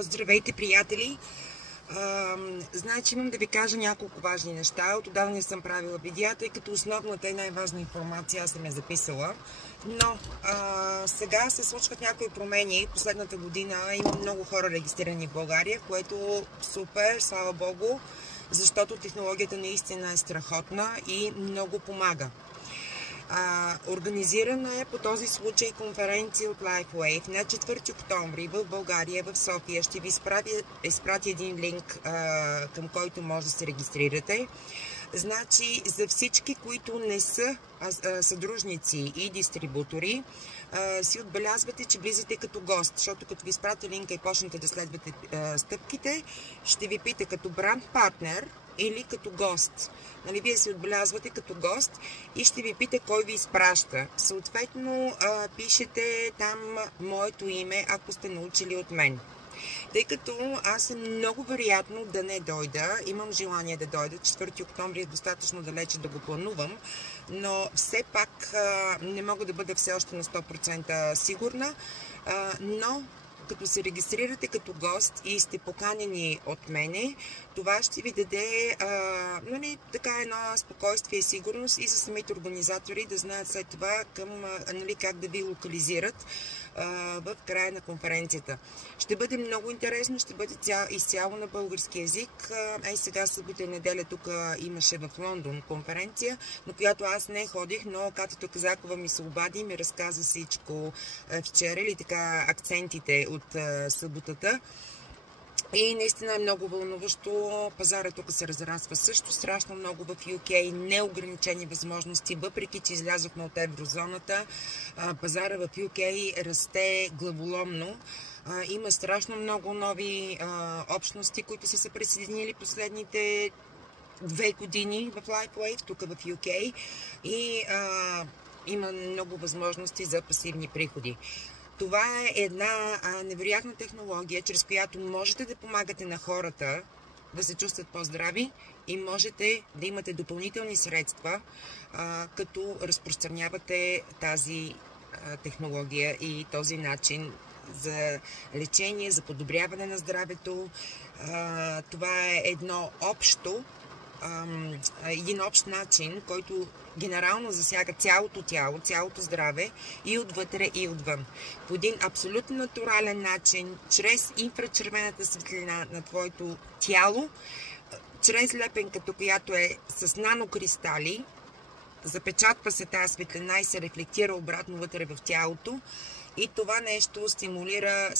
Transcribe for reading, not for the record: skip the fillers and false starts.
Здравейте, приятели! Значи имам да ви кажа няколко важни неща. Отдавна не съм правила видеа, тъй като основната и най-важна информация аз съм я записала. Но сега се случват някои промени. Последната година има много хора регистрирани в България, което супер, слава Богу, защото технологията наистина е страхотна и много помага. Организирана е по този случай конференция от LifeWave на 4 октомври в България, в София. Ще ви изпратя един линк, към който може да се регистрирате. Значи, за всички, които не са съдружници и дистрибутори, си отбелязвате, че влизате като гост, защото като ви изпратя линка и почнете да следвате стъпките, ще ви пита като бранд партнер или като гост. Нали, вие си отбелязвате като гост и ще ви пита кой ви изпраща. Съответно, пишете там моето име, ако сте научили от мен. Тъй като аз е много вероятно да не дойда, имам желание да дойда, 4 октомври е достатъчно далече да го планувам, но все пак не мога да бъда все още на 100% сигурна, но като се регистрирате като гост и сте поканени от мене, това ще ви даде нали, така едно спокойствие и сигурност и за самите организатори да знаят след това нали, как да ви локализират в края на конференцията. Ще бъде много интересно, ще бъде изцяло на български език. И сега събота и неделя тук имаше в Лондон конференция, на която аз не ходих, но Катето Казакова ми се обади и ми разказа всичко вчера, или така акцентите от съботата. И наистина е много вълнуващо. Пазара тук се разраства също страшно много в UK. Неограничени възможности, въпреки че излязохме от еврозоната. Пазара в UK расте главоломно. Има страшно много нови общности, които са се присъединили последните 2 години в LifeWave, тук в UK. И има много възможности за пасивни приходи. Това е една невероятна технология, чрез която можете да помагате на хората да се чувстват по-здрави и можете да имате допълнителни средства, като разпространявате тази технология и този начин за лечение, за подобряване на здравето. Това е един общ начин, който генерално засяга цялото тяло, цялото здраве и отвътре и отвън. По един абсолютно натурален начин, чрез инфрачервената светлина на твоето тяло, чрез лепенката, която е с нанокристали, запечатва се тази светлина и се рефлектира обратно вътре в тялото и това нещо стимулира